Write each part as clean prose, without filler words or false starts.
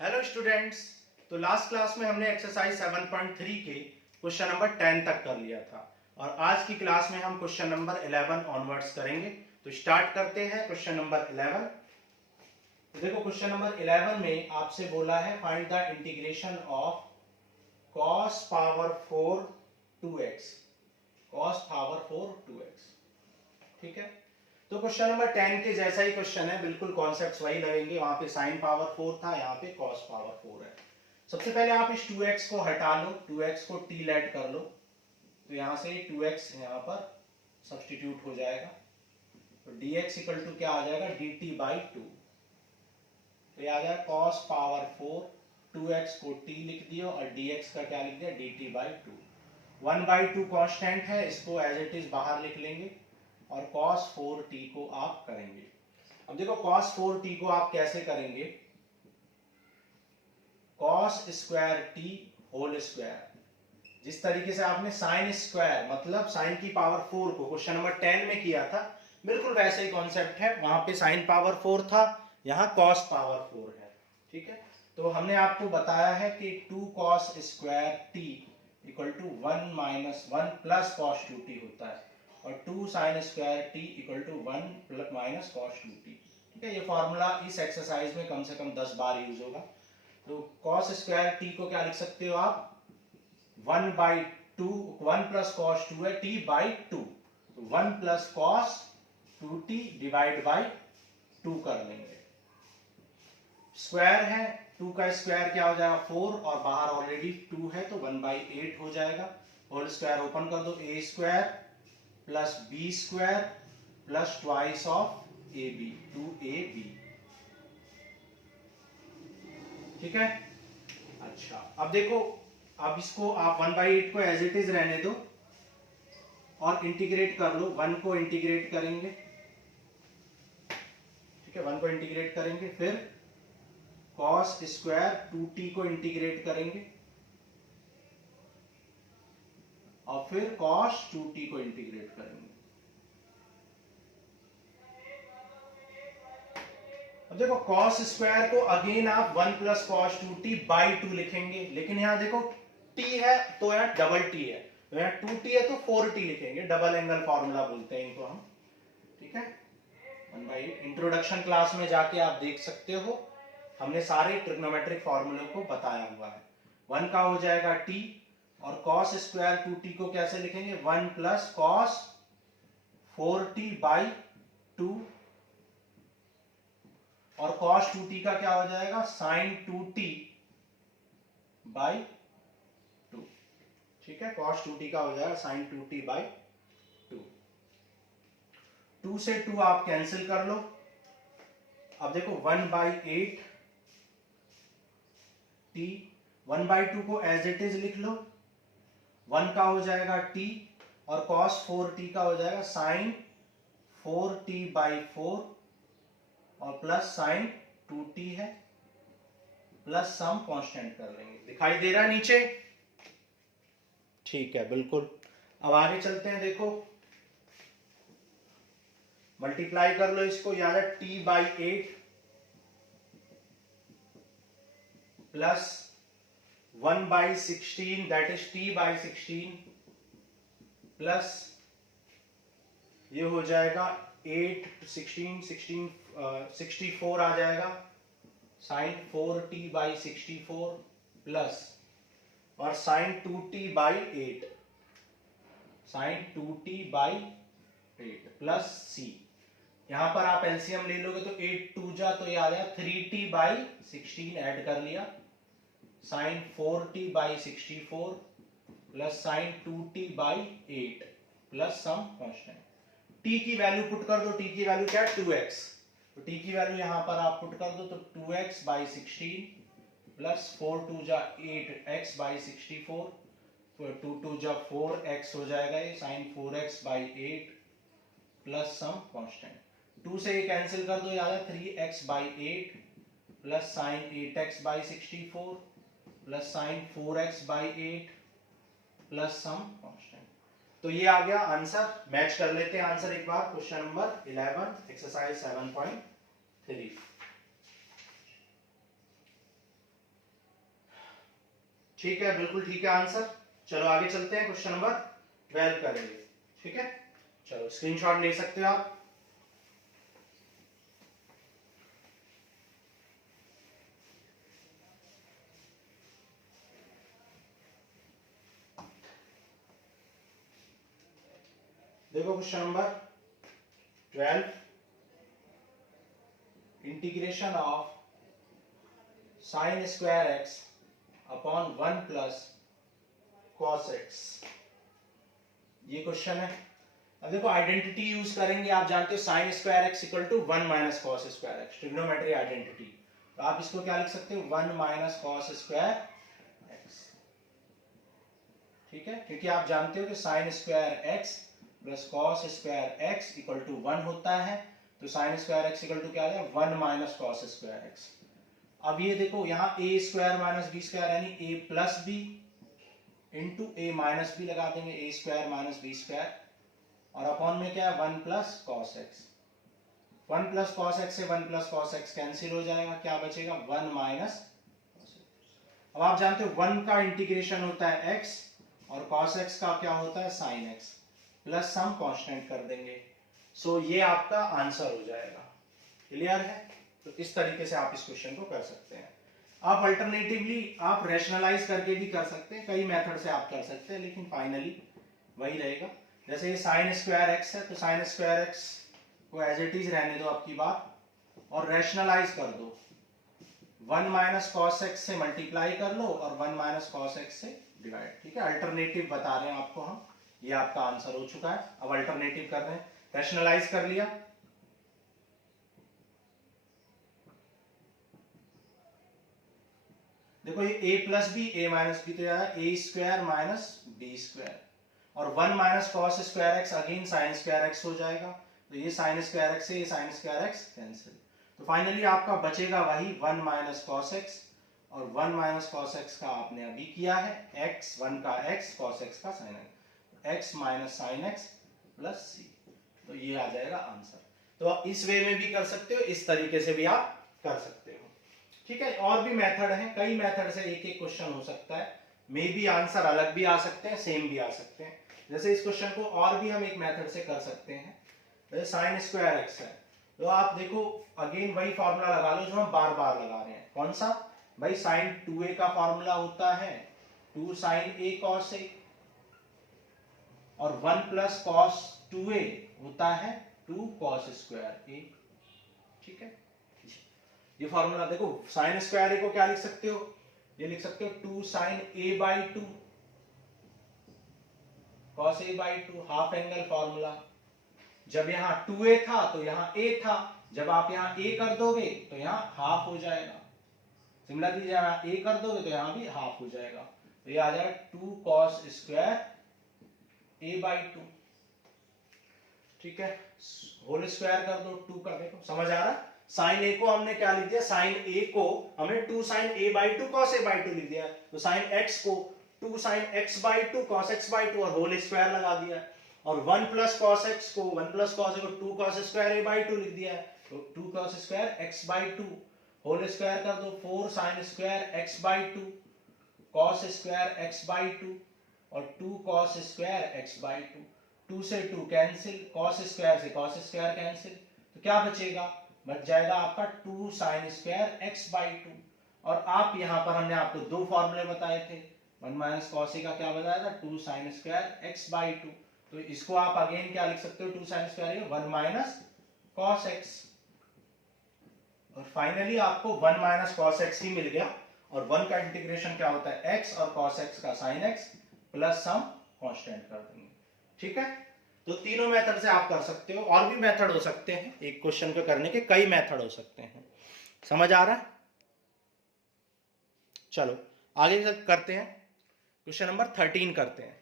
Hello students. तो last class में हमने एक्सरसाइज 7.3 के क्वेश्चन नंबर 10 तक कर लिया था और आज की क्लास में हम क्वेश्चन नंबर 11 ऑनवर्ड्स करेंगे। तो स्टार्ट करते हैं क्वेश्चन नंबर 11। तो देखो क्वेश्चन नंबर 11 में आपसे बोला है find the integration of cos power 4 2x। cos power 4 2x, ठीक है। तो क्वेश्चन नंबर 10 के जैसा ही क्वेश्चन है, बिल्कुल कॉन्सेप्ट्स वही लगेंगे। वहां पे साइन पावर 4 था, यहाँ पे cos पावर 4 है। सबसे पहले आप इस 2x को हटा लो, 2x को t लेट कर लो, तो यहां से 2x यहाँ पर सब्स्टिट्यूट हो जाएगा। तो dx इक्वल टू क्या आ जाएगा, dt बाई 2। तो ये आ जाएगा cos पावर 4 2x को t लिख दियो और dx का क्या लिख दिया, dt बाई 2। 1/2 कांस्टेंट है, इसको एज इट इज बाहर लिख लेंगे और cos 4t को आप करेंगे। अब देखो cos 4t को आप कैसे करेंगे, cos square t whole square. जिस तरीके से आपने साइन स्क्वायर मतलब साइन की पावर 4 को क्वेश्चन नंबर 10 में किया था, बिल्कुल वैसे ही कॉन्सेप्ट है। वहां पे साइन पावर 4 था, यहाँ cos पावर 4 है, ठीक है। तो हमने आपको बताया है कि 2 cos square t equal to 1 minus 1 plus cos 2t होता है और 2 sine square t equal to 1 minus cos 2t, ठीक है। ये फॉर्मूला इस एक्सरसाइज में कम से कम 10 बार यूज होगा। तो cos स्क्वायर t को क्या लिख सकते हो आप, 1/2, 1 प्लस cos 2 है, t बाई 2, तो 1 plus cos 2t divide by 2 कर लेंगे। स्क्वायर है, 2 का स्क्वायर क्या हो जाएगा 4 और बाहर ऑलरेडी 2 है तो 1/8 हो जाएगा। होल स्क्वायर ओपन कर दो, a square plus b square plus twice of ab 2ab, ठीक है। अच्छा अब देखो, अब इसको आप 1/8 को एज इट इज रहने दो और इंटीग्रेट कर लो। 1 को इंटीग्रेट करेंगे, ठीक है, 1 को इंटीग्रेट करेंगे, फिर cos स्क्वायर 2t को इंटीग्रेट करेंगे और फिर cos 2t को इंटीग्रेट करेंगे। अब देखो cos स्क्वायर को अगेन आप 1 प्लस cos 2t बाई 2 लिखेंगे, लेकिन यहां देखो t है तो यहाँ डबल t है, तो यहाँ 2t है तो 4t लिखेंगे। डबल एंगल फॉर्मूला बोलते हैं इनको हम, ठीक है। 1/8 इंट्रोडक्शन क्लास में जाके आप देख सकते हो, हमने सारे ट्रिग्नोमेट्रिक फॉर्मूले को बताया हुआ है। 1 का हो जाएगा t और cos स्क्वायर 2t को कैसे लिखेंगे, 1 प्लस cos 4t बाई 2 और cos 2t का क्या हो जाएगा, sin 2t बाई 2, ठीक है। cos 2t का हो जाएगा sin 2t बाई 2। 2 से 2 आप कैंसिल कर लो। अब देखो 1/8 t, 1/2 को एज इट इज लिख लो। 1 का हो जाएगा t और cos 4t का हो जाएगा sin 4t बाई 4 और प्लस साइन 2t है, प्लस सम कांस्टेंट कर लेंगे। दिखाई दे रहा है नीचे, ठीक है, बिल्कुल। अब आगे चलते हैं, देखो मल्टीप्लाई कर लो इसको, याद है t by 8 plus 1/16 that is t by 16 plus ये हो जाएगा 8 16 64 आ जाएगा साइन 4t बाई 64 प्लस और sine 2t by 8, sine 2t by 8 plus c। यहां पर आप एलसीएम ले लोगे तो 8 2 जा तो ये आ जाएगा 3t बाई 16 ऐड कर लिया, sine 4t by 64 plus sine 2t by 8 plus some constant. t की वैल्यू पुट कर दो, t की वैल्यू क्या है 2x, तो t की वैल्यू यहां पर आप पुट कर दो तो 2x बाई 16 प्लस 4 2 जा 8x बाई 64, 2 2 जा 4x हो जाएगा ये sine 4x by 8 plus some constant. 2 से ये कैंसिल कर दो, याद है 3x by 8 plus sine 8x by 64 plus sine 4x by 8 plus some constant. तो ये आ गया आंसर। मैच कर लेते हैं आंसर एक बार। Question number 11 exercise 7.3। ठीक है, बिल्कुल ठीक है आंसर। चलो आगे चलते हैं, क्वेश्चन नंबर 12 करेंगे। ठीक है, चलो स्क्रीनशॉट ले सकते हो आप। देखो question number 12, integration of sine square x upon 1 plus cos x, ये क्वेश्चन है। अब देखो आइडेंटिटी यूज करेंगे, आप जानते हो sine square x equal to 1 minus cos square x, trigonometry identity. तो आप इसको क्या लिख सकते हो, 1 माइनस कॉस स्क्वायर एक्स। ठीक है, क्योंकि आप जानते हो कि sine square x plus cos square x equal to 1 होता है। तो sine square x equal to क्या आ जाएगा, 1 माइनस कॉस स्क्वायर एक्स। अब ये देखो यहाँ ए स्क्वायर माइनस बी स्क्वायर यानी ए प्लस बी इंटू ए माइनस बी लगा देंगे, ए स्क्वायर माइनस बी स्क्वायर, और अपॉन में क्या है 1 plus cos x. 1 plus cos x से 1 प्लस कॉस एक्स कैंसिल हो जाएगा, क्या बचेगा 1 माइनस। अब आप जानते हो 1 का इंटीग्रेशन होता है x और cos x का क्या होता है sin x, plus some constant कर देंगे। सो ये आपका आंसर हो जाएगा। क्लियर है? तो इस तरीके से आप इस क्वेश्चन को कर सकते हैं। आप अल्टरनेटिवली आप रैशनलाइज करके भी कर सकते हैं, कई मेथड से आप कर सकते हैं, लेकिन फाइनली वही रहेगा। जैसे ये साइन स्क्वायर एक्स है, तो साइन स्क्वायर एक्स को एज इट इज रहने दो आपकी बात, और रैशनलाइज कर दो। 1 माइनस कॉस एक्स से मल्टीप्लाई कर लो और 1 माइनस कॉस एक्स से डिवाइड। ठीक है, अल्टरनेटिव बता रहे हैं आपको हम, ये आपका आंसर हो चुका है। अब अल्टरनेटिव कर रहे हैं, रैशनलाइज कर लिया। देखो ये a plus b, a minus b, तो a square minus b square, और 1 minus cos square x again sine square x हो जाएगा। तो ये साइन स्क्वायर एक्स से ये साइन स्क्वायर एक्स कैंसिल। तो फाइनली आपका बचेगा वही 1 माइनस कॉस एक्स, और 1 माइनस कॉस एक्स का आपने अभी किया है x, 1 का x, कॉस एक्स का sine x, x minus sine x plus C. तो ये आ जाएगा आंसर। तो आप इस वे में भी कर सकते हो, इस तरीके से भी आप कर सकते हो। ठीक है, और भी मेथड है, कई मेथड से एक एक क्वेश्चन हो सकता है, मे बी आंसर अलग भी आ सकते हैं, सेम भी आ सकते हैं। जैसे इस क्वेश्चन को और भी हम एक मेथड से कर सकते हैं। जैसे साइन स्क्वायर एक्स है, तो आप देखो अगेन वही फॉर्मूला लगा लो जो हम बार बार लगा रहे हैं। कौन सा भाई, साइन 2a का फॉर्मूला होता है 2 साइन a cos a, और 1 प्लस कॉस 2a होता है 2 cos स्क्वायर a। ठीक है, ये फॉर्मूला देखो, साइन स्क्वायर ए को क्या लिख सकते हो, ये लिख सकते हो 2 sine a by 2 cos a by 2, half angle formula. जब यहाँ 2a था तो यहाँ a था, जब आप यहाँ a कर दोगे तो यहाँ हाफ हो जाएगा। सिमिलरली जब आप a कर दोगे तो यहाँ भी हाफ हो जाएगा। तो ये आ जाएगा 2 cos स्क्वायर a बाई 2। ठीक है, होल स्क्वायर कर दो 2 का। देखो समझ आ रहा है, साइन ए को हमने क्या लिख दिया, साइन ए को हमने 2 sine a by 2 cos a by 2 लिख दिया। तो साइन x को 2 sine x by 2 cos x by 2 और होल स्क्वायर लगा दिया। और 1 प्लस कॉस एक्स को 1 प्लस कॉस ए को 2 cos स्क्वायर a बाई 2 लिख दिया है। तो 2 cos square x by 2 whole square कर दो 4 sine square x by 2 cos square x by 2 और 2 cos स्क्वायर x बाई 2। 2 से 2 कैंसिल, cos स्क्वायर से cos स्क्वायर कैंसिल, तो क्या बचेगा, बच जाएगा आपका 2 साइन स्क्वायर x बाई 2। और आप यहां पर हमने आपको दो फॉर्मूले बताए थे, 1 माइनस कॉस ए का क्या बताया था, 2 साइन स्क्वायर x बाई 2। तो इसको आप अगेन क्या लिख सकते हो, 2 sine square 1 minus cos x. और फाइनली आपको 1 माइनस कॉस एक्स ही मिल गया। और 1 का इंटीग्रेशन क्या होता है, x, और cos x का sin x plus some constant कर देंगे। ठीक है, तो तीनों मेथड से आप कर सकते हो, और भी मेथड हो सकते हैं, एक क्वेश्चन को करने के कई मेथड हो सकते हैं। समझ आ रहा है? चलो आगे करते हैं, क्वेश्चन नंबर 13 करते हैं।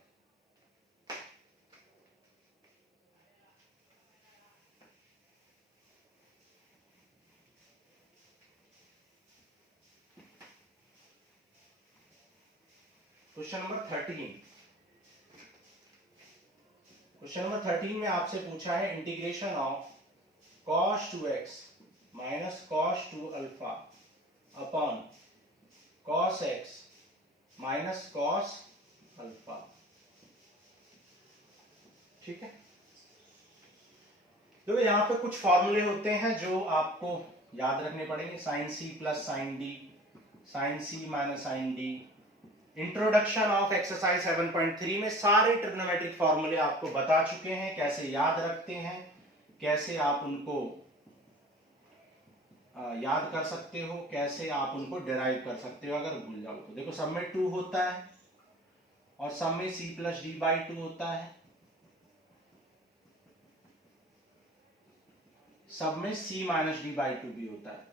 क्वेश्चन नंबर 13, क्वेश्चन नंबर 13 में आपसे पूछा है integration of cos 2x minus cos 2 alpha upon cos x minus cos alpha. ठीक है, तो यहाँ पे कुछ फॉर्मूले होते हैं जो आपको याद रखने पड़ेंगे। Sine C plus sine D, sine C minus sine d. Introduction of exercise 7.3 में सारे ट्रिग्नोमेट्रिक फॉर्मूले आपको बता चुके हैं, कैसे याद रखते हैं, कैसे आप उनको याद कर सकते हो, कैसे आप उनको डिराइव कर सकते हो अगर भूल जाओ तो। देखो सब में 2 होता है और सब में c प्लस डी बाई 2 होता है, सब में c माइनस डी बाई 2 भी होता है।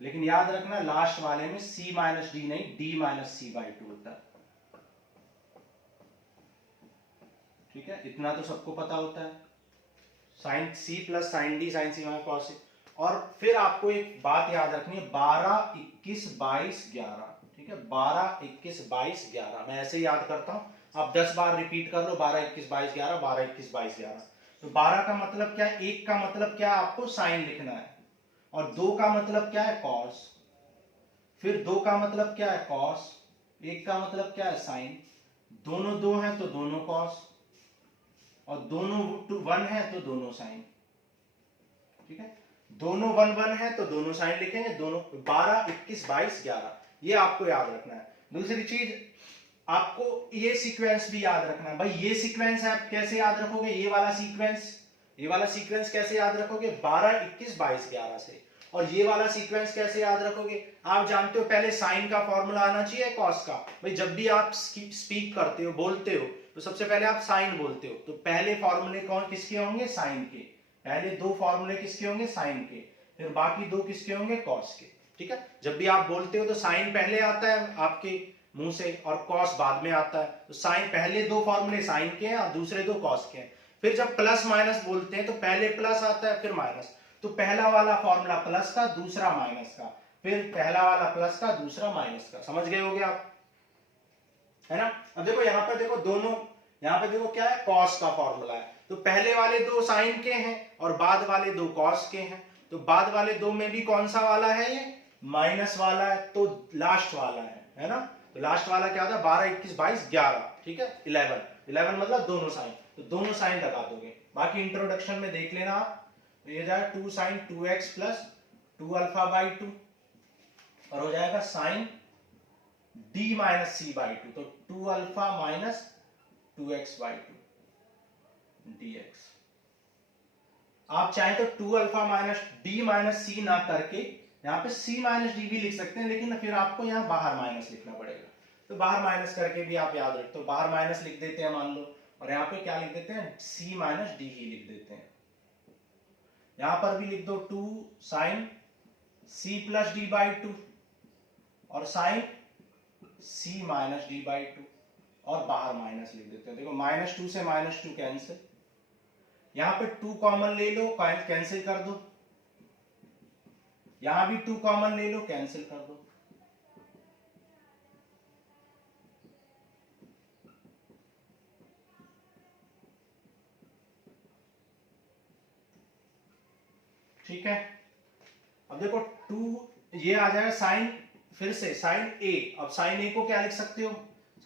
लेकिन याद रखना लास्ट वाले में c माइनस डी नहीं, d माइनस सी बाई 2 होता है। ठीक है, इतना तो सबको पता होता है। साइन सी प्लस साइन डी, साइन सी माइनस कॉस सी। और फिर आपको एक बात याद रखनी है, 12 21 22 11। ठीक है, 12 21 22 11 मैं ऐसे याद करता हूं, आप 10 बार रिपीट कर लो, 12 21 22 11, 12 21 22 11। तो 12 का मतलब क्या है, 1 का मतलब क्या है, आपको साइन लिखना है, और 2 का मतलब क्या है, कॉस। फिर 2 का मतलब क्या है, कॉस। 1 का मतलब क्या है, साइन। दोनों 2 हैं तो दोनों कॉस, और दोनों 1 है तो दोनों साइन। ठीक है, दोनों 1 1 है तो दोनों साइन लिखेंगे, दोनों 12 21 22 11, ये आपको याद रखना है। दूसरी चीज, आपको ये सीक्वेंस भी याद रखना है। भाई ये सीक्वेंस है, आप कैसे याद रखोगे, ये वाला सीक्वेंस कैसे याद रखोगे, 12 21 22 11 से। और ये वाला सीक्वेंस कैसे याद रखोगे, आप जानते हो पहले साइन का फॉर्मूला आना चाहिए, कॉस का। भाई जब भी आप स्पीक करते हो, बोलते हो, तो सबसे पहले आप साइन बोलते हो, तो पहले फॉर्मूले कौन किसके होंगे, साइन के। पहले 2 फॉर्मूले किसके होंगे, साइन के, फिर बाकी 2 किसके होंगे, कॉस के। ठीक है, जब भी आप बोलते हो तो साइन पहले आता है आपके मुंह से और कॉस बाद में आता है। तो साइन, पहले 2 फॉर्मूले साइन के हैं और दूसरे 2 कॉस के हैं। फिर जब प्लस माइनस बोलते हैं तो पहले प्लस आता है फिर माइनस, तो पहला वाला फॉर्मूला प्लस का, दूसरा माइनस का, फिर पहला वाला प्लस का, दूसरा माइनस का। समझ गए होगे आप, है ना। अब देखो यहाँ पर देखो दोनों, यहाँ पे देखो क्या है, कॉस का फॉर्मूला है, तो पहले वाले 2 साइन के हैं और बाद वाले 2 कॉस के हैं। तो बाद वाले 2 में भी कौन सा वाला है, ये माइनस वाला है, तो लास्ट वाला है ना। तो लास्ट वाला क्या होता है, 12 21 22 11। ठीक है, 11 मतलब दोनों साइन, तो दोनों साइन लगा दोगे। बाकी इंट्रोडक्शन में देख लेना आप, तो ये जाएगा 2 sign 2x plus 2 alpha by 2, और हो जाएगा sine d minus c by 2, तो 2 alpha minus 2x by 2 dx। आप चाहे तो 2 अल्फा माइनस d माइनस सी ना करके यहाँ पे c माइनस डी भी लिख सकते हैं, लेकिन फिर आपको यहाँ बाहर माइनस लिखना पड़ेगा। तो बाहर माइनस करके भी आप याद रखते हो, बाहर माइनस लिख देते हैं मान लो, और यहाँ पे क्या लिख देते हैं, c माइनस डी ही लिख देते हैं। यहां पर भी लिख दो 2 sine c plus d by 2 और sine c minus d by 2, और बाहर माइनस लिख देते हैं। देखो -2 से -2 कैंसिल, यहां पे 2 कॉमन ले लो, कैंसिल कर दो, यहां भी 2 कॉमन ले लो, कैंसिल कर दो। ठीक है, अब देखो 2 ये आ जाएगा साइन, फिर से साइन a। अब साइन a को क्या लिख सकते हो,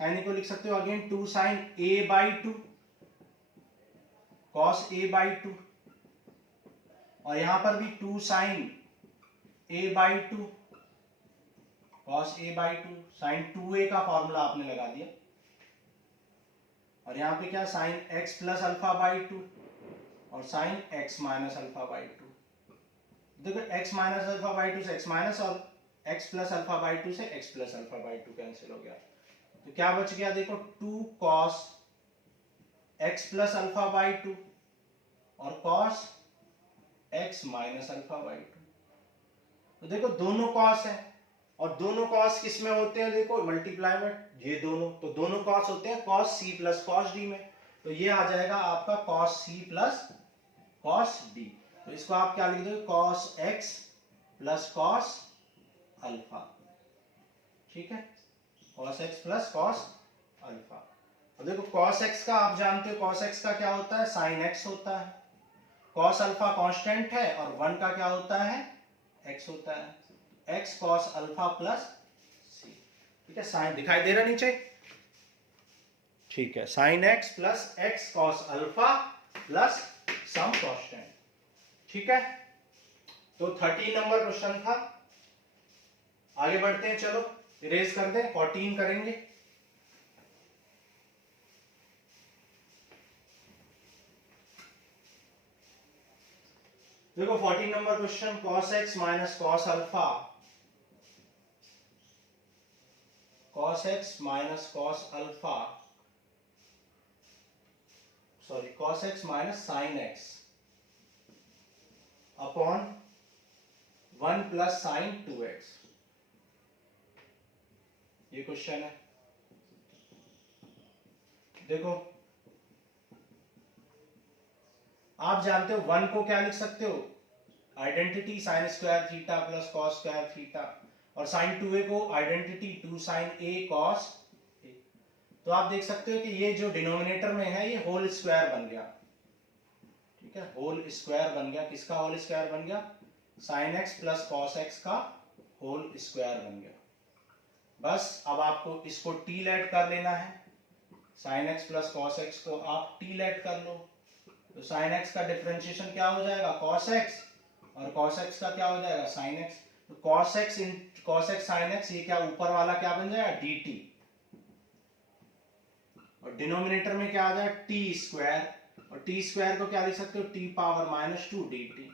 साइन a को लिख सकते हो again 2 sine a by 2 cos a by 2, और यहां पर भी 2 sine a by 2 cos a by 2, sine 2a का फॉर्मूला आपने लगा दिया। और यहां पे क्या, sine x plus alpha by 2 और sine x minus alpha by 2। देखो x माइनस अल्फा बाई 2 से x माइनस, और x प्लस अल्फा बाई 2 से x plus alpha by 2 cancel हो गया। तो क्या बच गया, देखो 2 cos x plus alpha by 2 और cos x minus alpha by 2। तो देखो दोनों कॉस है, और दोनों कॉस किस में होते हैं, देखो मल्टीप्लाई में, ये दोनों, तो दोनों कॉस होते हैं cos c plus cos d में। तो ये आ जाएगा आपका cos c plus cos d। तो इसको आप क्या लिख दोगे, cos x plus cos alpha. ठीक है, cos x plus cos alpha. और देखो कॉस x का आप जानते हो, कॉस x का क्या होता है, साइन x होता है। कॉस अल्फा कांस्टेंट है और 1 का क्या होता है, x होता है x cos alpha plus c। ठीक है, साइन दिखाई दे रहा नीचे? ठीक है, sine x plus x cos alpha plus some constant. ठीक है, तो 13 नंबर क्वेश्चन था। आगे बढ़ते हैं, चलो इरेज कर दें, 14 करेंगे। देखो 14 number question, cos x minus cos alpha, cos x minus cos alpha, sorry cos x minus sin x upon 1 plus sign 2x, ये क्वेश्चन है। देखो आप जानते हो 1 को क्या लिख सकते हो, identity sine square theta plus cos square theta, और साइन 2a को identity 2 sine a cos a। तो आप देख सकते हो कि ये जो डिनोमिनेटर में है ये होल स्क्वायर बन गया। ठीक है, होल स्क्वायर बन गया। किसका होल स्क्वायर बन गया? Sine x plus cos x का होल स्क्वायर बन गया। बस अब आपको इसको t लेट कर लेना है, sine x plus cos x को आप t लेट कर लो, तो साइन x का डिफरेंशिएशन क्या हो जाएगा? cos x, और cos x का क्या हो जाएगा? sin x। तो cos x sin x, ये क्या ऊपर वाला क्या बन जाएगा? dt, और डिनोमिनेटर में क्या आ जाएगा? t स्क्वायर, और t स्क्वायर को क्या लिख सकते हो? t power minus 2 dt।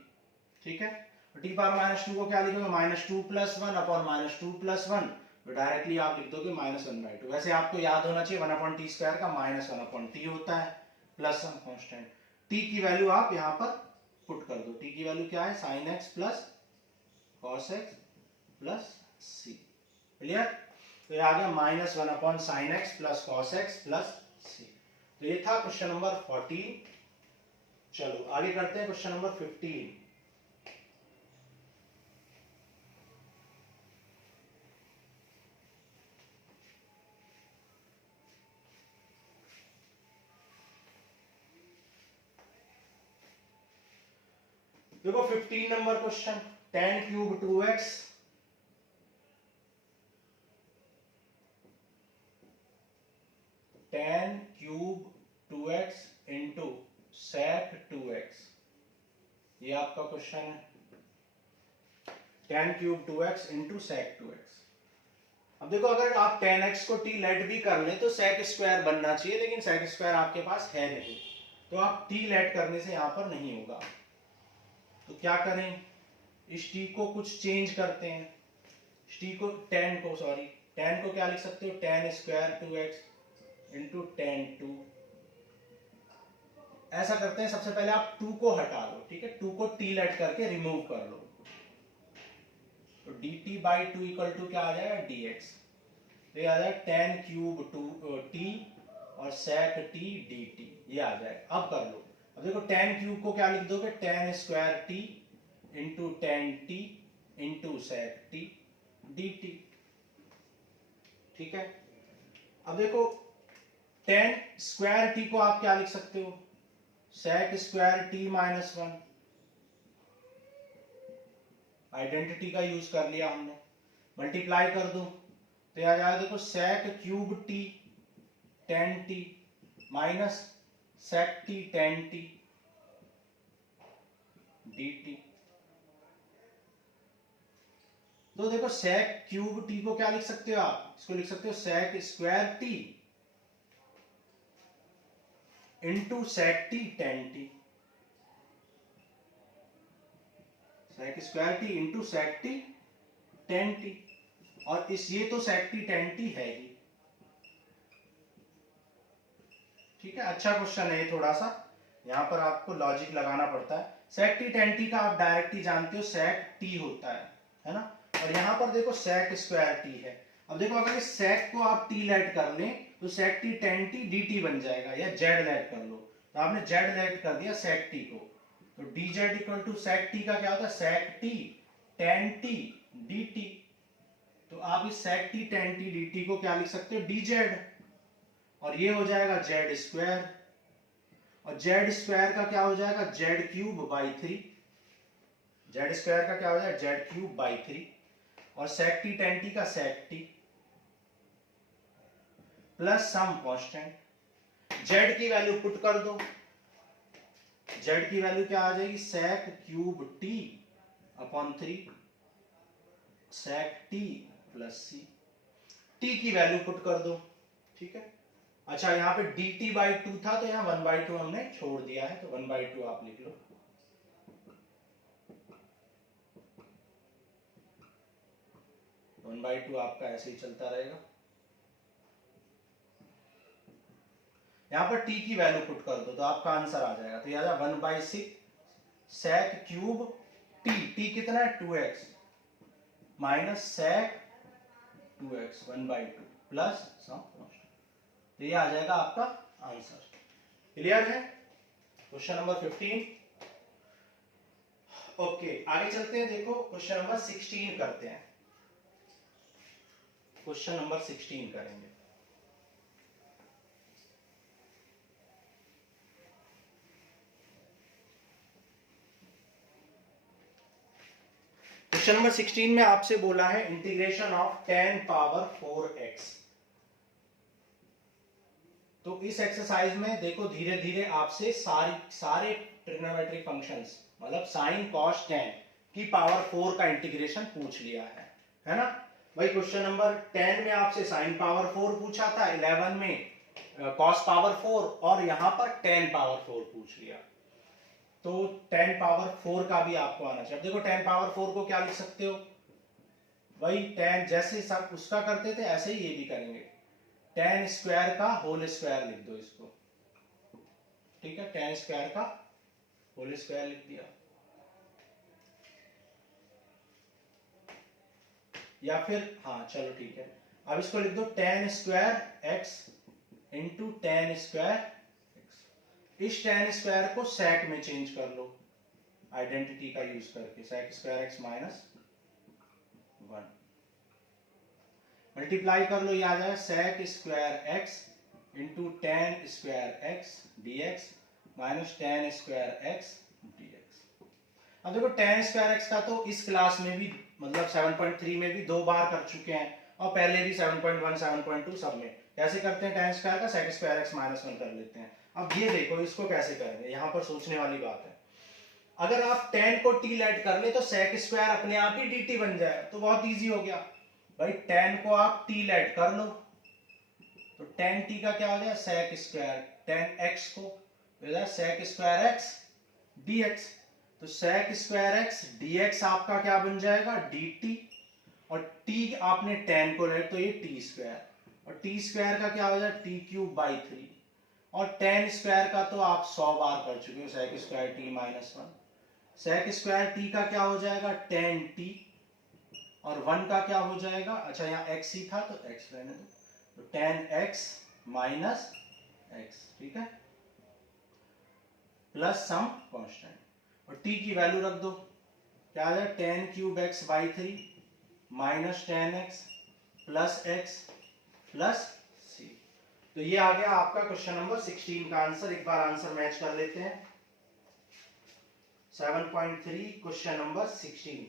ठीक है, तो t पावर माइनस 2 को क्या लिखोगे? Minus 2 plus 1 upon minus 2 plus 1, तो डायरेक्टली आप लिख दोगे माइनस 1/2। वैसे आपको याद होना चाहिए 1 अपॉन टी स्क्वायर का माइनस 1 अपॉन टी होता है प्लस सम कांस्टेंट। t की वैल्यू आप यहां पर पुट कर दो। t की वैल्यू क्या है? sin x plus cos x plus c। Clear? तो ये आ गया minus 1 upon sign x plus cos x plus c। तो ये था क्वेश्चन नंबर 14। चलो आगे करते हैं क्वेश्चन नंबर 15। देखो 15 number question, tan cube 2x tan cube 2x into sec 2x, ये आपका क्वेश्चन है। tan cube 2x into sec 2x। अब देखो अगर आप tan x को t लेट भी कर लें तो sec स्क्वायर बनना चाहिए, लेकिन sec स्क्वायर आपके पास है नहीं, तो आप t लेट करने से यहां पर नहीं होगा। तो क्या करें, इस t को कुछ चेंज करते हैं। इस t को tan को क्या लिख सकते हो? tan square 2x into tan 2। ऐसा करते हैं, सबसे पहले आप 2 को हटा लो। ठीक है, 2 को t लेट करके रिमूव कर लो, तो dt बाई 2 इक्वल टू क्या आ जाएगा? dx। तो ये आ जाएगा tan क्यूब 2t और sec t dt, ये आ जाएगा। अब कर लो। अब देखो tan क्यूब को क्या लिख दोगे? tan square t into tan t into sec t dt। ठीक है, अब देखो tan स्क्वायर t को आप क्या लिख सकते हो? sec square t minus 1। Identity का यूज कर लिया हमने, मल्टीप्लाई कर दो तो आ जाएगा देखो sec cube t tan t minus sec t tan t dt। तो देखो sec क्यूब t को क्या लिख सकते हो आप? इसको लिख सकते हो sec square t into sec t tan t, sec square t into sec t tan t, और इस ये तो sec t tan t है ही। ठीक है, अच्छा क्वेश्चन है थोड़ा सा, यहां पर आपको लॉजिक लगाना पड़ता है। sec t tan t का आप डायरेक्ट ही जानते हो sec t होता है ना, और यहां पर देखो sec स्क्वायर t है। अब देखो अगर इस sec को आप t लेट कर लें तो sec t tan t dt बन जाएगा, या z लेट कर लो, तो आपने z लेट कर दिया sec t को, तो dz equal to sec t का क्या होता है? sec t tan t dt। तो आप इस sec t tan t dt को क्या लिख सकते हो? dz, और ये हो जाएगा z स्क्वायर, और z स्क्वायर का क्या हो जाएगा? z cube by 3। Z square का क्या हो जाएगा जेड क्यूब बाई 3 और सेक टी टेन टी का sec T plus some constant. Z की वैल्यू पुट कर दो, जेड की वैल्यू क्या आ जाएगी sec cube T upon 3 sec T plus C. T की वैल्यू पुट कर दो, ठीक है। अच्छा यहाँ पे डी टी बाई 2 था तो यहाँ 1/2 हमने छोड़ दिया है, तो 1/2 आप लिख लो। वन बाई टू आपका ऐसे ही चलता रहेगा। यहाँ पर t की वैल्यू पुट कर दो तो आपका आंसर आ जाएगा, तो ये आ जाएगा 1/6 सेक क्यूब t कितना है 2x minus sec 2x 1/2 plus some constant, तो ये आ जाएगा आपका आंसर। क्लियर है क्वेश्चन नंबर 15। ओके आगे चलते हैं, देखो क्वेश्चन नंबर 16 करते हैं। क्वेश्चन नंबर 16 करेंगे। क्वेश्चन नंबर 16 में आपसे बोला है इंटीग्रेशन ऑफ 10 पावर 4x। तो इस एक्सरसाइज में देखो धीरे धीरे आपसे सारे ट्रिग्नोमेट्रिक फंक्शंस मतलब साइन कॉस टेन की पावर 4 का इंटीग्रेशन पूछ लिया है ना भाई। क्वेश्चन नंबर 10 में आपसे साइन पावर 4 पूछा था, 11 में कॉस पावर 4 और यहां पर 10 पावर 4 पूछ लिया, तो 10 पावर 4 का भी आपको आना चाहिए। देखो 10 पावर 4 को क्या लिख सकते हो भाई, 10 जैसे सब उसका करते थे ऐसे ही ये भी करेंगे, 10 स्क्वायर का होल स्क्वायर लिख दो इसको, ठीक है। 10 स्क्वायर का होल स्क्वायर लिख दिया, या फिर हाँ चलो ठीक है, अब इसको लिख दो 10 square x into 10 square x. इस 10 स्क्वायर को सेक में चेंज कर लो आइडेंटिटी का यूज करके, sec square x minus 1 multiply कर लो, ये आ जाएगा sec square x into 10 square x dx minus 10 square x dx. अब देखो 10 स्क्वायर एक्स का तो इस क्लास में भी मतलब 7.3 में भी 2 बार कर चुके हैं और पहले भी 7.1 7.2 सब में। कैसे करते हैं 10 स्क्वायर का सेक स्क्वायर एक्स माइनस 1 कर लेते हैं। अब ये देखो इसको कैसे करेंगे, यहाँ पर सोचने वाली बात है। अगर आप 10 को t लेट कर ले तो सेक स्क्वायर अपने आप ही dt बन जाए, तो बहुत इजी हो गया भाई। 10 को आप t लेट कर लो तो 10t का क्या हो जाए सेक स्क्वायर 10x को सेक स्क्वायर x dx, तो सेक स्क्वायर एक्स dx आपका क्या बन जाएगा dt, और t आपने 10 को लेट तो ये t स्क्वायर, और t स्क्वायर का क्या हो जाएगा t क्यूब बाई 3, और 10 स्क्वायर का तो आप 100 बार कर चुके हो sec square t minus 1। Sec square t का क्या हो जाएगा 10t, और 1 का क्या हो जाएगा, अच्छा यहाँ x ही था तो x रहने दो, तो 10x माइनस x, ठीक है, प्लस सम कांस्टेंट, और t की वैल्यू रख दो, क्या आ जाएगा 10 cube x by 3 minus 10x plus x plus c। तो ये आ गया आपका क्वेश्चन नंबर 16 का आंसर। एक बार आंसर मैच कर लेते हैं। 7.3 question number 16,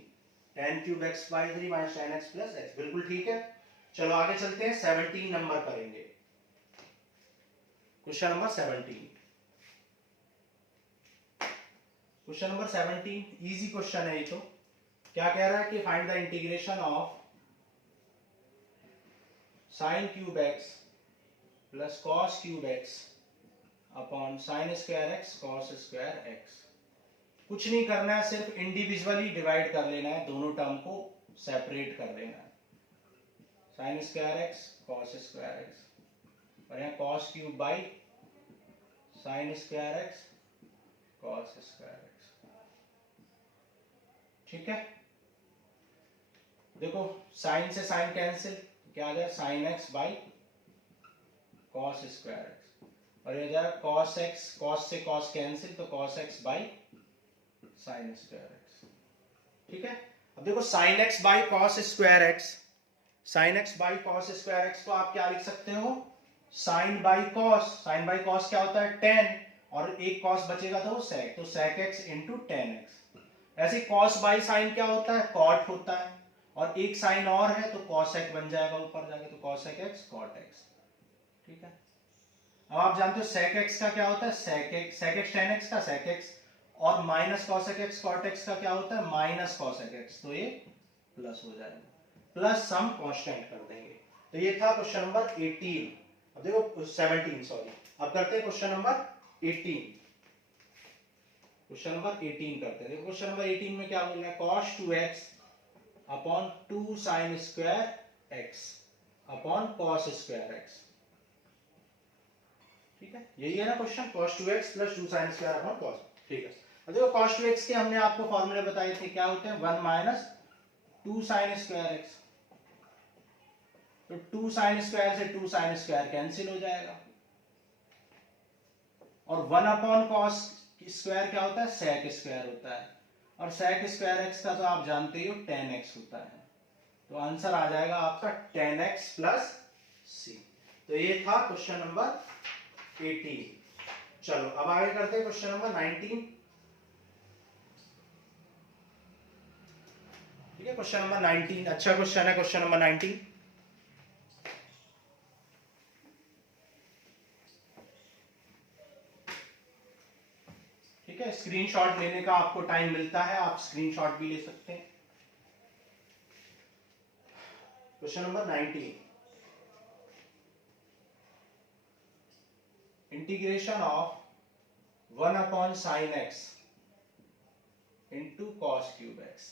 10 cube x by 3 minus 10x plus x, बिल्कुल ठीक है। चलो आगे चलते हैं, 17 नंबर करेंगे। Question number 17, question number 17 easy question है ये। तो क्या कह रहा है कि find the integration of sine cube x plus cos cube x upon sine square x cos square x. कुछ नहीं करना है, सिर्फ इंडिविजुअली डिवाइड कर लेना है, दोनों टर्म को सेपरेट कर लेना है। Sign square x cos square x, और यहाँ cos cube by sine square x cos square x, ठीक है। देखो साइन से साइन कैंसिल, क्या आ जाए sine x by cos square x, और ये जाएगा कॉस एक्स, कॉस से कॉस कैंसिल तो cos x by sine square x, ठीक है। अब देखो sine x by cos square x, sine x by cos square x को आप क्या लिख सकते हो sine by cos, sine by cos क्या होता है 10, और एक कॉस बचेगा तो वो सेक, तो सेक एक्स इंटू 10x। ऐसे कॉस बाई साइन क्या होता है, कॉट होता है, और एक साइन और है तो कॉसेक बन जाएगा ऊपर जाके, तो कॉसेक एक्स कॉट एक्स। ठीक है, अब आप जानते हो सेक एक्स का क्या होता है, सेक एक्स टेन एक्स का सेक एक्स, और minus cosec x cot x का क्या होता है, माइनस कॉसेक एक्स, तो ये प्लस हो जाएगा, प्लस सम कांस्टेंट कर देंगे। तो ये था क्वेश्चन नंबर 18। अब देखो 17 सॉरी, अब करते हैं क्वेश्चन नंबर 18। क्वेश्चन नंबर 18 करते हैं। क्वेश्चन नंबर 18 में क्या बोल रहा है, cos 2x upon 2 sin square x upon cos square x। ठीक है, यही है ना question, cos 2x plus 2 sin square upon cos। ठीक है, अब देखो cos 2x के हमने आपको फॉर्मूले बताए थे, क्या होते हैं, 1 माइनस 2 sin स्क्वायर x। तो 2 sin स्क्वायर से 2 sin स्क्वायर कैंसिल हो जाएगा, और 1 अपॉन cos स्क्वायर क्या होता है, sec स्क्वायर होता है, और sec स्क्वायर x का तो आप जानते ही हो tan x होता है। तो आंसर आ जाएगा आपका tan x प्लस c। तो ये था क्वेश्चन नंबर 18। चलो अब आगे करते हैं क्वेश्चन नंबर 19। ठीक है, क्वेश्चन नंबर 19 अच्छा क्वेश्चन है, क्वेश्चन नंबर 19। ठीक है, स्क्रीनशॉट लेने का आपको टाइम मिलता है, आप स्क्रीनशॉट भी ले सकते हैं। Question number 19, integration of 1 upon sine x into cos cube x.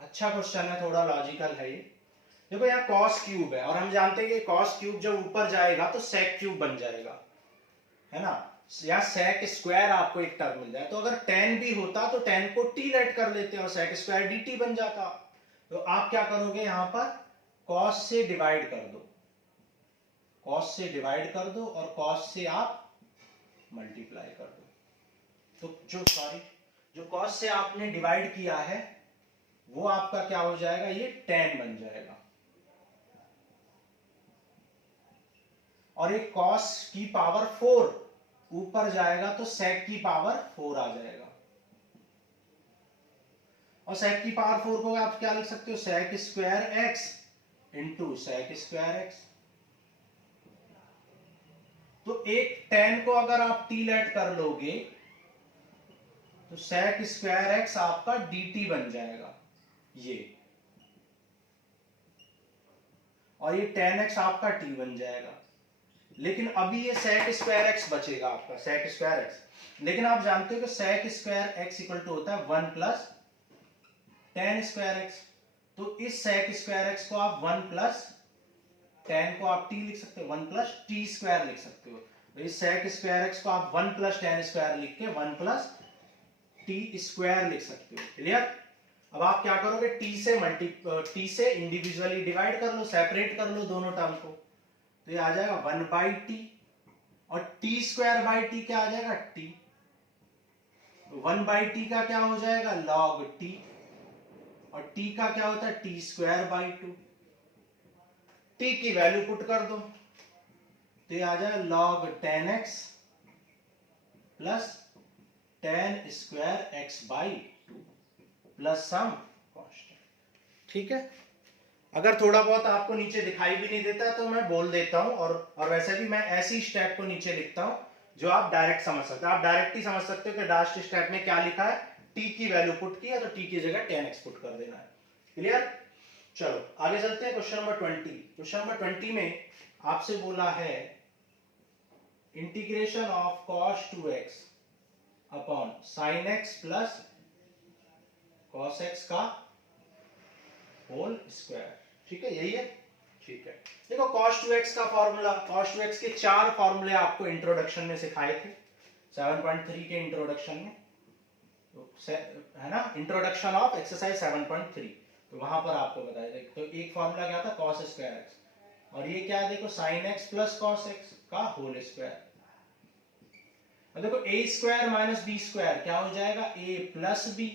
अच्छा क्वेश्चन है, थोड़ा लॉजिकल है ये। देखो यहाँ कॉस क्यूब है, और हम जानते हैं कि कॉस क्यूब जब ऊपर जाएगा तो सेक क्यूब बन जाएगा, है ना। या सेक स्क्वायर आपको एक टर्म मिल जाए, तो अगर टेन भी होता तो टेन को टी लेट कर लेते और सेक स्क्वायर डी टी बन जाता। तो आप क्या करोगे, यहां पर कॉस से डिवाइड कर दो, कॉस से डिवाइड कर दो, और कॉस से आप मल्टीप्लाई कर दो। तो जो कॉस से आपने डिवाइड किया है वो आपका क्या हो जाएगा, ये टेन बन जाएगा, और एक कॉस की पावर 4 ऊपर जाएगा तो सेक की पावर 4 आ जाएगा, और सेक की पावर 4 को आप क्या लिख सकते हो, sec square x into sec square x. तो एक टेन को अगर आप टी लेट कर लोगे तो सेक स्क्वायर एक्स आपका dt बन जाएगा ये, और ये tan x आपका t बन जाएगा। लेकिन अभी ये सेक स्क्वायर एक्स बचेगा आपका, सेक स्क्वायर एक्स। लेकिन आप जानते हो कि sec square x equal to होता है 1 प्लस टेन स्क्वायर एक्स। तो इस सेक स्क्वायर एक्स को आप 1 प्लस टेन को आप t लिख सकते हो, 1 प्लस टी स्क्वायर लिख सकते हो। तो इस सेक स्क्वायर एक्स को आप 1 प्लस टेन स्क्वायर लिख के 1 प्लस टी स्क्वायर लिख सकते हो। क्लियर। अब आप क्या करोगे, टी से इंडिविजुअली डिवाइड कर लो, सेपरेट कर लो दोनों टर्म को, तो ये आ जाएगा 1 बाई टी, और टी स्क्वायर बाई टी क्या आ जाएगा, टी। 1 बाई टी का क्या हो जाएगा, लॉग टी, और टी का क्या होता है, टी स्क्वायर बाई 2। टी की वैल्यू पुट कर दो, तो ये आ जाएगा log tan x plus tan square x by 2 plus some constant. ठीक है, अगर थोड़ा बहुत आपको नीचे दिखाई भी नहीं देता तो मैं बोल देता हूं, और वैसे भी मैं ऐसी स्टेप को नीचे लिखता हूं जो आप डायरेक्ट समझ सकते हो। आप डायरेक्ट ही समझ सकते हो कि लास्ट स्टेप में क्या लिखा है, टी की वैल्यू पुट की है तो टी की जगह टेन एक्स पुट कर देना है। क्लियर। चलो आगे चलते हैं, क्वेश्चन नंबर 20। क्वेश्चन नंबर 20 में आपसे बोला है integration of cos 2x upon sin x plus cos x का होल स्क्वायर। ठीक है, यही है। ठीक है, देखो cos 2x का फॉर्मूला, cos 2x के 4 फॉर्मूले आपको इंट्रोडक्शन में सिखाए थे, 7.3 के इंट्रोडक्शन में, तो है ना, इंट्रोडक्शन ऑफ एक्सरसाइज 7.3, तो वहां पर आपको बताया था। तो एक फॉर्मूला क्या था, cos स्क्वायर x, और ये क्या है, देखो sin x plus cos x का होल स्क्वायर। और देखो a square minus b square क्या हो जाएगा, a प्लस बी,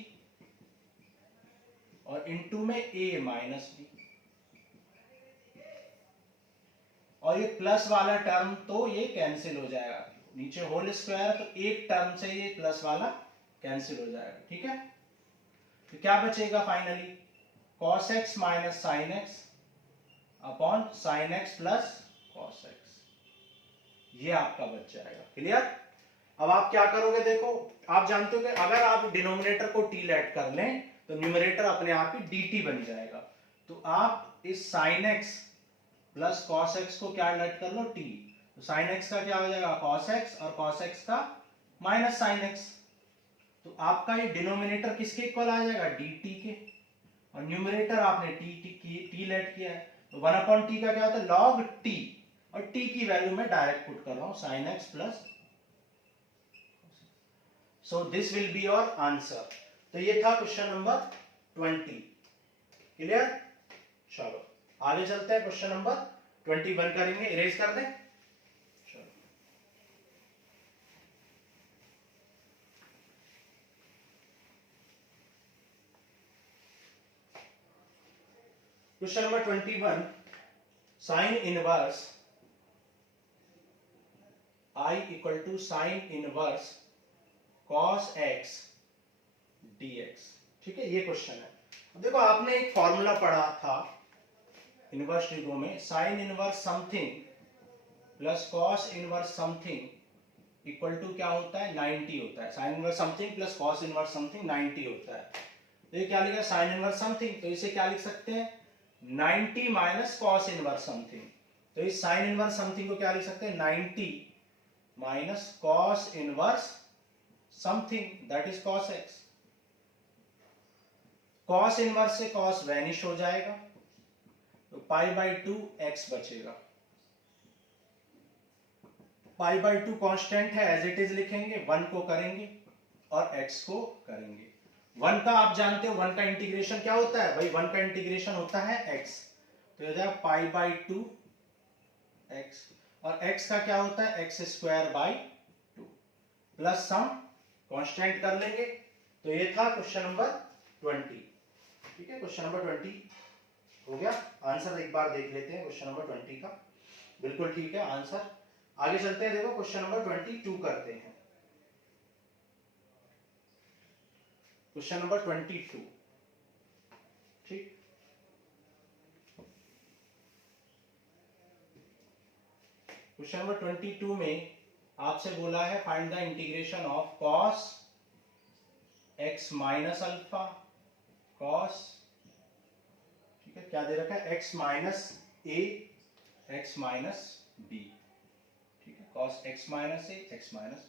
और इनटू में a माइनस बी, और ये प्लस वाला टर्म तो ये कैंसिल हो जाएगा, नीचे होल स्क्वायर तो एक टर्म से ये प्लस वाला कैंसिल हो जाएगा। ठीक है, तो क्या बचेगा finally, cos x minus sine x upon sine x plus cos x, ये आपका बच जाएगा। क्लियर? अब आप क्या करोगे, देखो आप जानते हो कि अगर आप डिनोमिनेटर को t लेट कर लें तो न्यूमरेटर अपने आप ही dt बन जाएगा। तो आप इस sine x plus cos x को क्या लेट कर लो, t, तो साइन x का क्या हो जाएगा cos x और cos x का माइनस साइन x। तो आपका ये डिनोमिनेटर किसके इक्वल आ जाएगा, dt के, और न्यूमरेटर आपने t लेट किया है, तो 1/t का क्या होता है log t, और t की वैल्यू मैं डायरेक्ट पुट कर रहा हूं sin x plus, so this will be your answer. तो ये था क्वेश्चन नंबर 20। क्लियर? चलो आगे चलते हैं, क्वेश्चन नंबर 21 करेंगे, इरेज कर दें। चलो question number 21, sine inverse I equal to sine inverse cos x dx। ठीक है, ये क्वेश्चन है। अब देखो आपने एक फॉर्मूला पढ़ा था इनवर्स ट्रिगो में, sine inverse something plus cos inverse something equal to क्या होता है 90 होता है। Sine inverse something plus cos inverse something 90 होता है। तो ये क्या लिखा, साइन इनवर्स समथिंग, तो इसे क्या लिख सकते हैं 90 माइनस कॉस इनवर्स समथिंग। तो इस साइन इनवर्स समथिंग को क्या लिख सकते हैं 90 minus cos inverse something, that is cos x। cos inverse से cos वैनिश हो जाएगा, तो पाई बाई 2 x बचेगा। पाई बाई 2 कांस्टेंट है, एज इट इज लिखेंगे, 1 को करेंगे और x को करेंगे। 1 का आप जानते हो 1 का इंटीग्रेशन क्या होता है भाई, 1 का इंटीग्रेशन होता है x, तो हो जाएगा पाई बाई 2 x, और x का क्या होता है x square by 2 plus some constant कर लेंगे। तो ये था क्वेश्चन नंबर 20। ठीक है, क्वेश्चन नंबर 20 हो गया। आंसर एक बार देख लेते हैं क्वेश्चन नंबर 20 का, बिल्कुल ठीक है आंसर। आगे चलते हैं, देखो क्वेश्चन नंबर 22 करते हैं। क्वेश्चन नंबर 22, ठीक, क्वेश्चन नंबर 22 में आपसे बोला है find the integration of cos x minus alpha cos, ठीक है, क्या दे रखा है x minus a x minus b, ठीक है, cos x minus a x minus.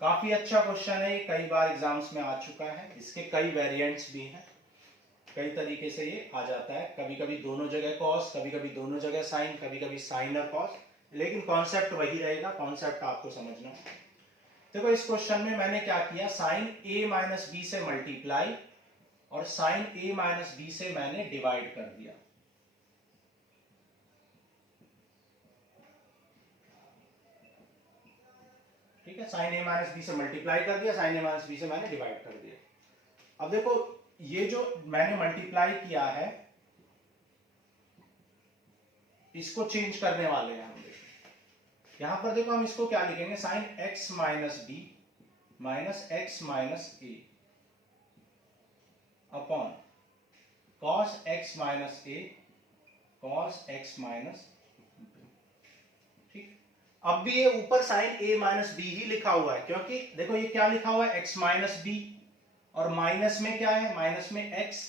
काफी अच्छा क्वेश्चन है, ये कई बार एग्जाम्स में आ चुका है, इसके कई वेरिएंट्स भी हैं, कई तरीके से ये आ जाता है, कभी कभी दोनों जगह cos, कभी कभी दोनों जगह sin, कभी कभी sin और cos, लेकिन कॉन्सेप्ट वही रहेगा, कॉन्सेप्ट आपको समझना। देखो इस क्वेश्चन में मैंने क्या किया, साइन a माइनस बी से मल्टीप्लाई और साइन a माइनस बी से मैंने डिवाइड कर दिया। ठीक है, साइन a माइनस बी से मल्टीप्लाई कर दिया, साइन a माइनस बी से मैंने डिवाइड कर दिया। अब देखो ये जो मैंने मल्टीप्लाई किया है इसको चेंज करने वाले हैं हम। यहां पर देखो हम इसको क्या लिखेंगे, sine x minus B minus x minus A upon cos x minus A cos x minus B. ठीक, अब भी ये ऊपर साइन a माइनस बी ही लिखा हुआ है, क्योंकि देखो ये क्या लिखा हुआ है x माइनस बी, और माइनस में क्या है, माइनस में x,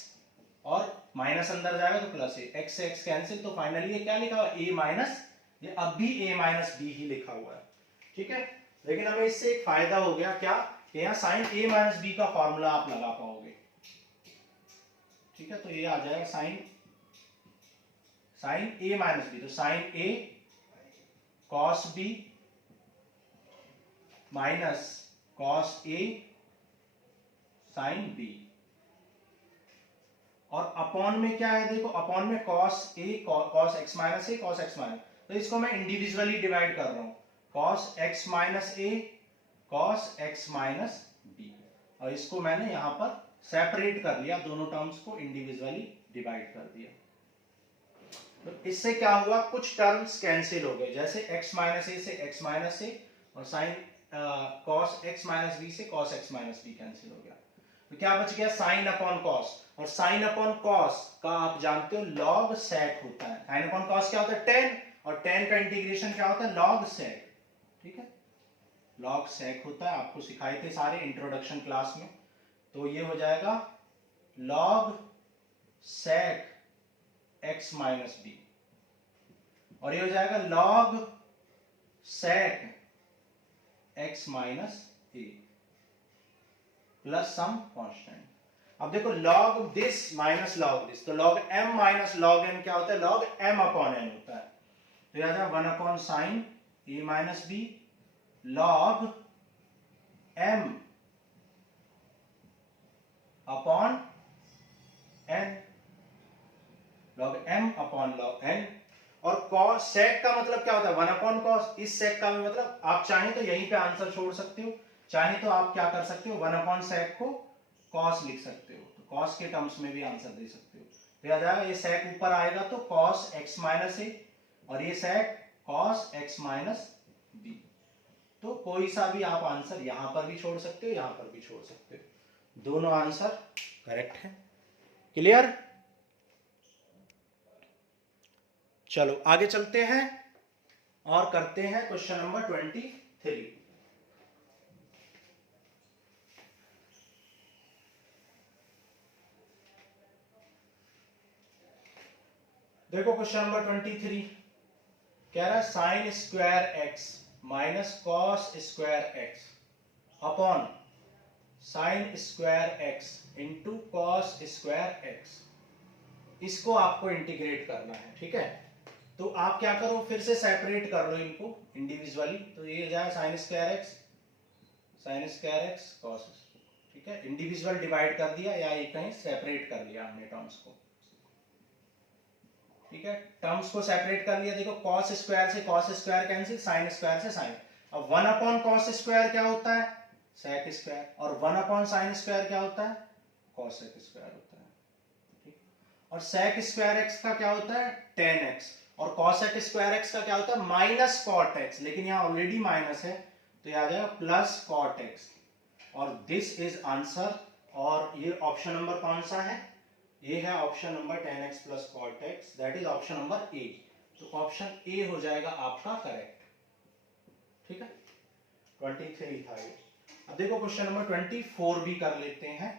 और माइनस अंदर जाएगा तो प्लस ए, x से x कैंसिल, तो फाइनली ये क्या लिखा हुआ है a माइनस, ये अब भी a माइनस बी ही लिखा हुआ है। ठीक है, लेकिन हमें इससे एक फायदा हो गया क्या, कि यहाँ साइन a माइनस बी का फॉर्मूला आप लगा पाओगे। ठीक है, तो ये आ जाएगा साइन a माइनस बी, तो sine a cos b minus cos a sine b, और अपॉन में क्या है, देखो अपॉन में cos a cos x minus a cos x minus, तो इसको मैं इंडिविजुअली डिवाइड कर रहा हूं, cos x minus a cos x minus b, और इसको मैंने यहां पर सेपरेट कर लिया, दोनों टर्म्स को इंडिविजुअली डिवाइड कर दिया। तो इससे क्या हुआ, कुछ टर्म्स कैंसिल हो गए, जैसे x माइनस a से x माइनस a, और sine cos x minus b से cos x minus b cancel हो गया। तो क्या बच गया, साइन अपॉन कॉस, और साइन अपॉन कॉस का आप जानते हो लॉग सेक होता है। साइन अपॉन कॉस क्या होता है, टेन, और टेन का इंटीग्रेशन क्या होता है, लॉग सेक। ठीक है, लॉग सेक होता है, आपको सिखाए थे सारे इंट्रोडक्शन क्लास में। तो ये हो जाएगा log sec x minus B, और ये हो जाएगा log sec x minus A plus some constant. अब देखो log this minus log this, तो log m minus log n क्या होता है, लॉग m अपॉन n होता है। तो याद है 1 upon sine a minus b log m upon n, log m upon log n। और कॉस सेक का मतलब क्या होता है, 1 अपॉन कॉस। इस सेक का भी मतलब आप चाहें तो यहीं पे आंसर छोड़ सकते हो, चाहे तो आप क्या कर सकते हो, 1 अपॉन सेक को कॉस लिख सकते हो, तो कॉस के टर्म्स में भी आंसर दे सकते हो। तो याद आएगा, ये सेक ऊपर आएगा तो कॉस एक्स माइनस ए, और ये सेक कॉस एक्स माइनस बी। तो कोई सा भी आप आंसर यहां पर भी छोड़ सकते हो, यहां पर भी छोड़ सकते हो, दोनों आंसर करेक्ट है। क्लियर? चलो आगे चलते हैं और करते हैं क्वेश्चन नंबर 23। देखो क्वेश्चन नंबर 23 कह रहा है sign square x minus cos square x upon sine square x into cos square x. इसको आपको इंटीग्रेट करना है। ठीक है, तो आप क्या करो, फिर से सेपरेट कर लो इनको इंडिविजुअली। तो ये जाए साइन स्क्वायर एक्स कॉस। ठीक है, इंडिविजुअल डिवाइड कर दिया या ये कहीं सेपरेट कर लिया हमने टर्म्स को। ठीक है, टर्म्स को सेपरेट कर लिया। देखो कॉस स्क्वायर से cos square cancel, sine square से साइन। अब 1 अपॉन कॉस स्क्वायर क्या होता है, सेक स्क्वायर, और 1 अपॉन साइन स्क्वायर क्या होता है, कॉस सेक स्क्वायर होता है। ठीक, और सेक स्क्वायर एक्स का क्या होता है, टेन एक्स, और कॉसेक स्क्वायर एक्स का क्या होता है, माइनस कॉट एक्स, लेकिन यहाँ ऑलरेडी माइनस है तो ये आ जाएगा प्लस कॉट एक्स, और दिस इज आंसर। और ये ऑप्शन नंबर कौन सा है, ये है option number 10x plus cot x, that is option number a. तो ऑप्शन ए हो जाएगा आपका करेक्ट। ठीक है, 23 था ये। अब देखो क्वेश्चन नंबर 24 भी कर लेते हैं।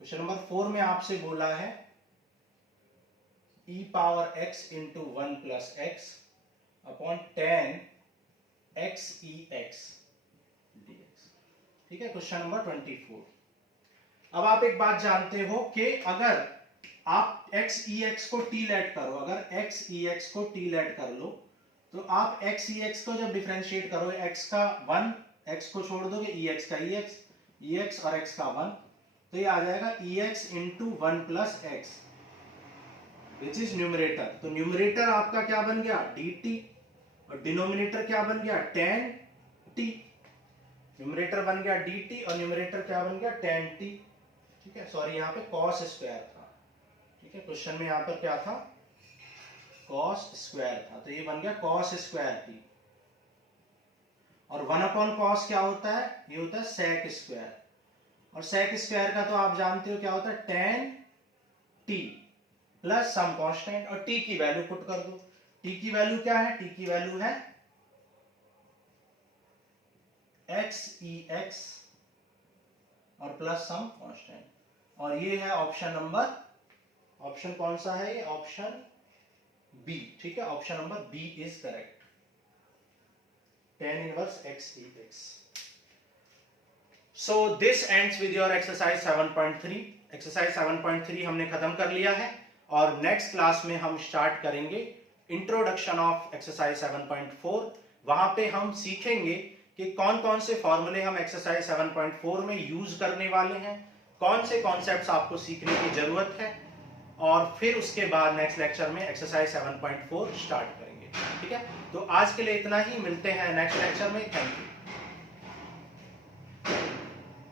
क्वेश्चन नंबर 4 में आपसे बोला है e power x into 1 plus x upon 10x e x dx। ठीक है, क्वेश्चन नंबर 24। अब आप एक बात जानते हो कि अगर आप x e x को t लेट करो, अगर x e x को t लेट कर लो, तो आप x e x को जब डिफरेंशिएट करोगे, x का 1, x को छोड़ दोगे, e x का e x और x का 1, तो ये आ जाएगा e x into 1 plus x which is numerator. तो न्यूमरेटर आपका क्या बन गया, dt, और डिनोमिनेटर क्या बन गया, tan t। न्यूमरेटर बन गया dt और न्यूमरेटर क्या बन गया, tan t। ठीक है, सॉरी यहाँ पे cos स्क्वायर था। ठीक है, क्वेश्चन में यहाँ पर क्या था, cos स्क्वायर था, तो ये बन गया cos स्क्वायर t। और 1 अपॉन cos क्या होता है, ये होता है sec स्क्वायर, और sec स्क्वायर का तो आप जानते हो क्या होता है, tan t plus some constant, और t की वैल्यू पुट कर दो। t की वैल्यू क्या है, t की वैल्यू है x e x और प्लस सम कांस्टेंट, और ये है ऑप्शन नंबर, ऑप्शन कौन सा है ये, ऑप्शन बी। ठीक है, option number b is correct, tan inverse x e x। So this ends with your exercise 7.3। Exercise 7.3 हमने खत्म कर लिया है, और नेक्स्ट क्लास में हम स्टार्ट करेंगे इंट्रोडक्शन ऑफ एक्सरसाइज 7.4। वहां पे हम सीखेंगे कि कौन कौन से फॉर्मूले हम एक्सरसाइज 7.4 में यूज करने वाले हैं, कौन से कॉन्सेप्ट्स आपको सीखने की जरूरत है, और फिर उसके बाद नेक्स्ट लेक्चर में एक्सरसाइज 7.4 स्टार्ट करेंगे। ठीक है, तो आज के लिए इतना ही, मिलते हैं नेक्स्ट लेक्चर में। Thank you.